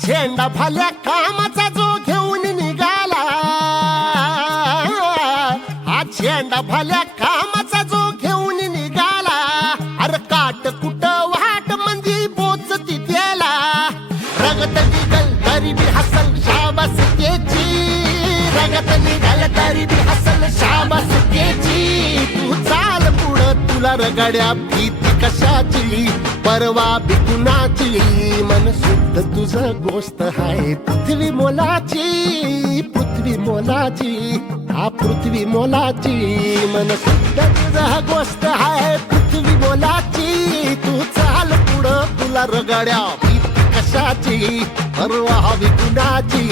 झेंडा भाल्या कामाचा जो घेऊन निघाला, हा झेंडा भाल्या कामाचा जो घेऊन निघाला, अरे काट कुट वाट मंदी बोचती त्याला, रगत निघल तरी बी हसल शाबास त्याची, रगत निघल तरी बी हसल शाबास त्याची. तू चाल पुढं तुला रगड्या भीती कशाची, परवा बी कुणाची, मन शुद्ध तुझं गोष्ट हाय पृथ्वी मोलाची, पृथ्वी मोलाची, हा पृथ्वी मोलाची, मन शुद्ध तुझं गोष्ट हाय पृथ्वी मोलाची. तू चाल पुढं तुला रगड्या भीती कशाची, परवा बी कुणाची.